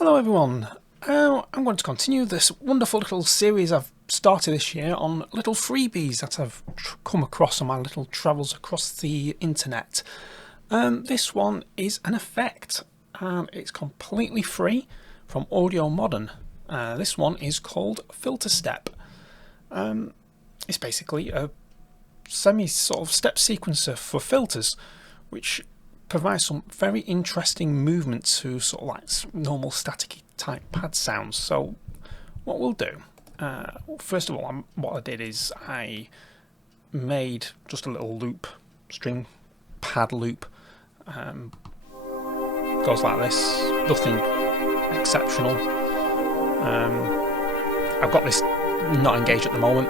Hello everyone, I'm going to continue this wonderful little series I've started this year on little freebies that I've come across on my little travels across the internet. This one is an effect and it's completely free from Audiomodern. This one is called Filterstep. It's basically a sort of step sequencer for filters which provides some very interesting movement to sort of like normal staticky type pad sounds. So what we'll do, first of all, what I did is I made just a little loop, string pad loop. Goes like this, nothing exceptional. I've got this not engaged at the moment,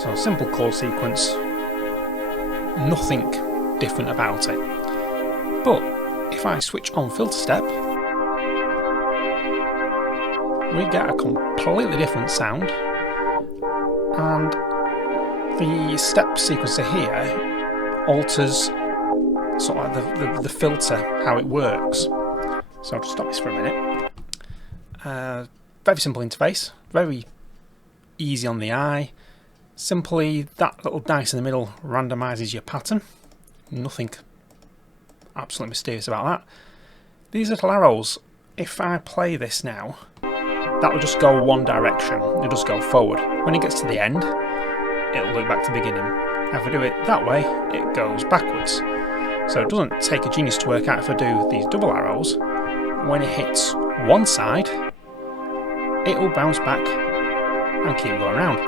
so simple chord sequence, nothing different about it. But if I switch on Filterstep, we get a completely different sound, and the step sequencer here alters sort of like the filter, how it works. So I'll just stop this for a minute. Very simple interface, very easy on the eye. Simply that little dice in the middle randomizes your pattern. Nothing absolutely mysterious about that. These little arrows, if I play this now, that will just go one direction, it'll just go forward. When it gets to the end, it'll loop back to the beginning. Now if I do it that way, it goes backwards. So it doesn't take a genius to work out if I do these double arrows, when it hits one side, it will bounce back and keep going around.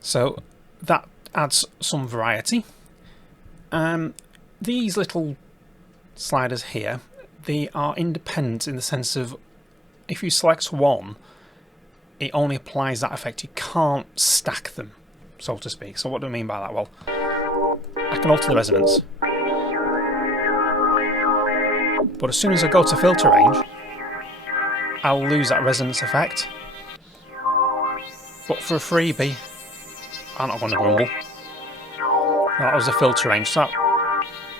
So that adds some variety. These little sliders here, they are independent in the sense of if you select one, it only applies that effect. You can't stack them, so to speak. So what do I mean by that? Well, I can alter the resonance, but as soon as I go to filter range, I'll lose that resonance effect. But for a freebie, I'm not going to grumble. That was a filter range, so that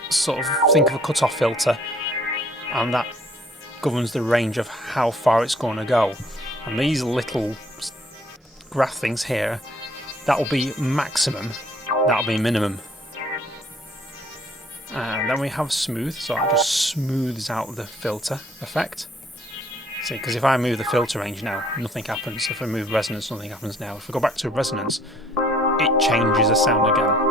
sort of think of a cut-off filter, and that governs the range of how far it's going to go. And these little graph things here, that will be maximum, that will be minimum. And then we have smooth, so that just smooths out the filter effect. See, because if I move the filter range now, nothing happens. If I move resonance, nothing happens now. If I go back to resonance, it changes the sound again.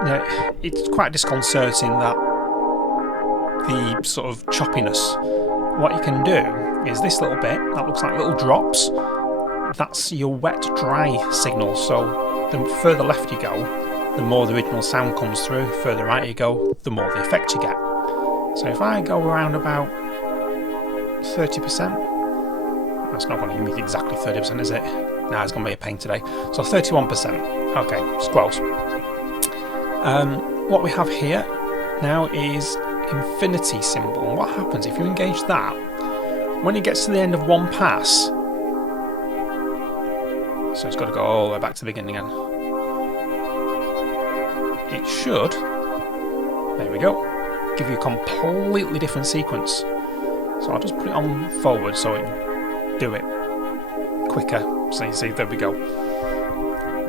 Now, it's quite disconcerting that the sort of choppiness. What you can do is this little bit, that looks like little drops, that's your wet dry signal. So the further left you go, the more the original sound comes through. Further right you go, the more the effect you get. So if I go around about 30%, that's not going to give me exactly 30%, is it? Nah, it's going to be a pain today. So 31%. Okay, it's close. What we have here now is infinity symbol. And what happens if you engage that? When it gets to the end of one pass, so it's got to go all the way back to the beginning again. It should, there we go, give you a completely different sequence. So I'll just put it on forward so it do it quicker. So you see, there we go.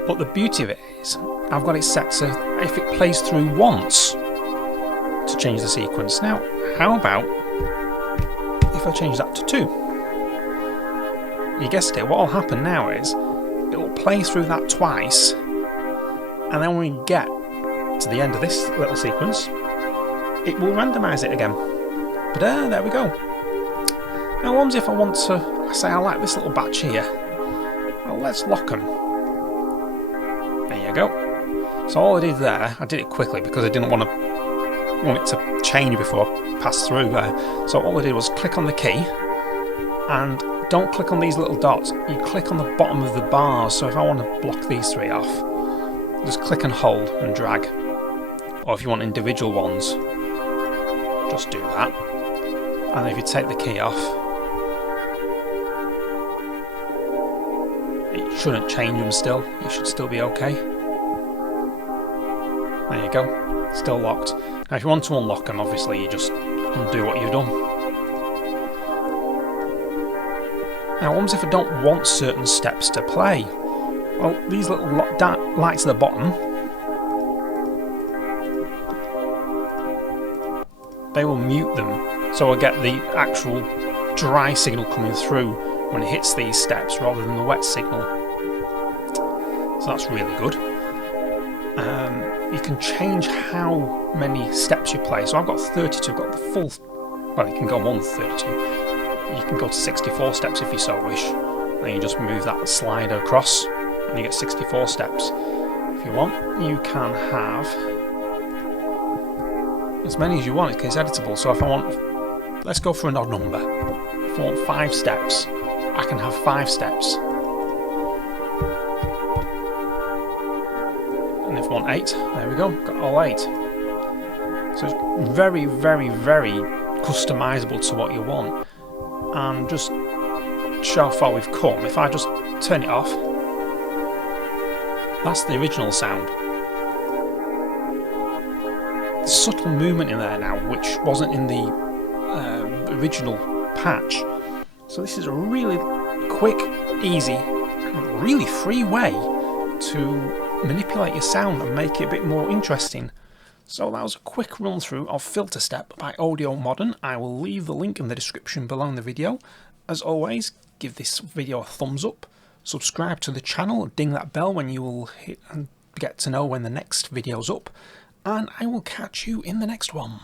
But the beauty of it is, I've got it set so if it plays through once to change the sequence. Now, how about if I change that to 2? You guessed it, what will happen now is, it will play through that twice, and then when we get to the end of this little sequence, it will randomise it again. But there we go. Now what if I want to say I like this little batch here? Well, let's lock them. There you go. So all I did there, I did it quickly because I didn't want it to change before I passed through there. So all I did was click on the key, and don't click on these little dots, you click on the bottom of the bars. So if I want to block these 3 off, just click and hold and drag. Or if you want individual ones, just do that. And if you take the key off, it shouldn't change them still, it should still be okay. There you go, still locked. Now if you want to unlock them, obviously you just undo what you've done. Now what if I don't want certain steps to play? Well, these little lights at the bottom, they will mute them, so I'll get the actual dry signal coming through when it hits these steps rather than the wet signal. So that's really good. You can change how many steps you play. So I've got 32, I've got the full, well, you can go more than 32. You can go to 64 steps if you so wish. Then you just move that slider across and you get 64 steps. If you want, you can have as many as you want, it's editable. So if I want, let's go for an odd number. If I want 5 steps, I can have 5 steps. And if I want 8, there we go, got all 8. So it's very, very, very customizable to what you want. And just show how far we've come. If I just turn it off, that's the original sound. There's subtle movement in there now, which wasn't in the original patch. So this is a really quick, easy, really free way to manipulate your sound and make it a bit more interesting. So that was a quick run through of Filterstep by Audiomodern. I will leave the link in the description below in the video. As always, give this video a thumbs up, subscribe to the channel, ding that bell when you will hit and get to know when the next video's up, and I will catch you in the next one.